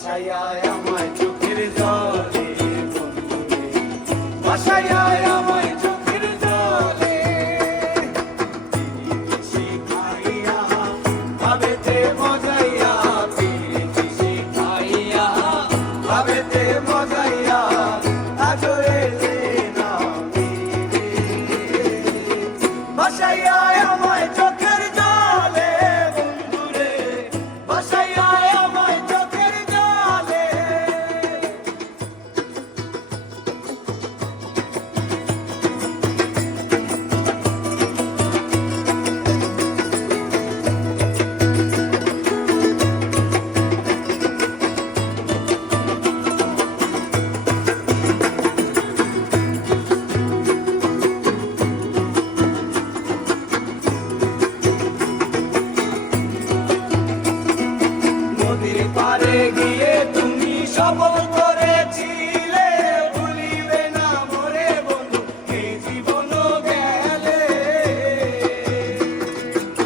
ভাসাইয়ায় আমায় চোখের জলে বন্ধুরে, ভাসাইয়ায় আমায় চোখের জলে। পিরিতি শিখাইয়া ভাবেতে মজাইয়া, পিরিতি শিখাইয়া ভাবেতে মজাইয়া, আজো এলে না ফিরে। ভাসাইয়ায় আমায় চোখের জলে বন্ধুরে, ভাসাইয়ায় আমায় চোখের জলে। নদীর পাড়ে গিয়ে তুমি শপথ করেছিলে, ভুলিবে না মোরে বন্ধু এই জীবন গেলে।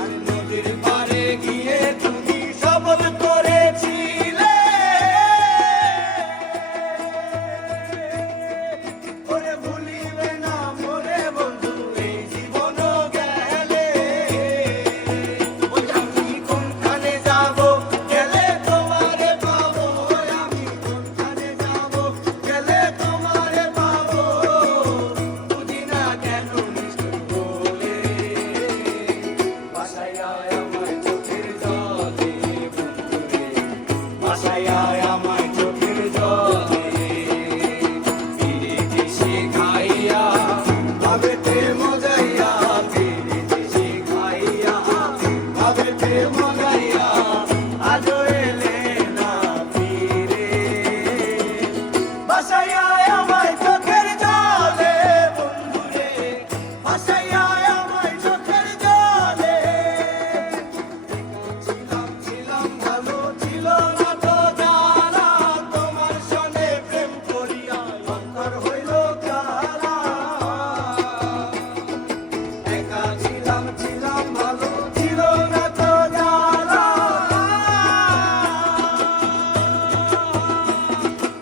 আর নদীর পাড়ে গিয়ে তুমি শপথ করেছিলে, ওরে ভুলিবে না মোরে বন্ধু এই জীবন গেলে। ওই আমি কোনখানে যাব গেলে তোমারে পাবো, আমি কোনখানে যাব গেলে তোমারে পাবো, বুঝি না কেন নিষ্ঠুর বলে। ভাসাইয়ায় আমায় চোখের জলে বন্ধুরে, ভাসাইয়ায় আমায় চোখের জলে। পিরিতি শিখাইয়া ভাবেতে মজাইয়া, পিরিতি শিখাইয়া ভাবেতে মজাইয়া, আজো এলে না ফিরে। ভাসাইয়ায় আমায় চোখের জলে বন্ধুরে, ভাসাইয়ায় আমায় চোখের জলে। ছিলাম ছিলাম ভালো, ছিল না তো জানা, তোমার সনে প্রেম করিয়া অন্তর হইল কালা। একা ছিলাম ছিলাম ভালো, ছিল না তো জানা,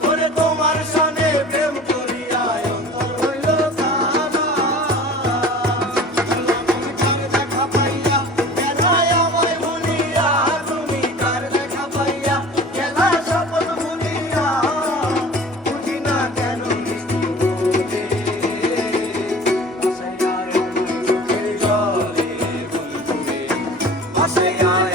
ওরে তোমার সনে প্রেম করিয়া অন্তর হইল কালা। তুমি কার দেখা পাইয়া গেলায় আমায় ভুলিয়া, তুমি কার দেখা পাইয়া গেলা শপথ ভুলিয়া, বুঝি না কেন মিষ্টি বলে। ভাসাইয়ায় আমায় চোখের জলে বন্ধুরে, ভাসাইয়ায়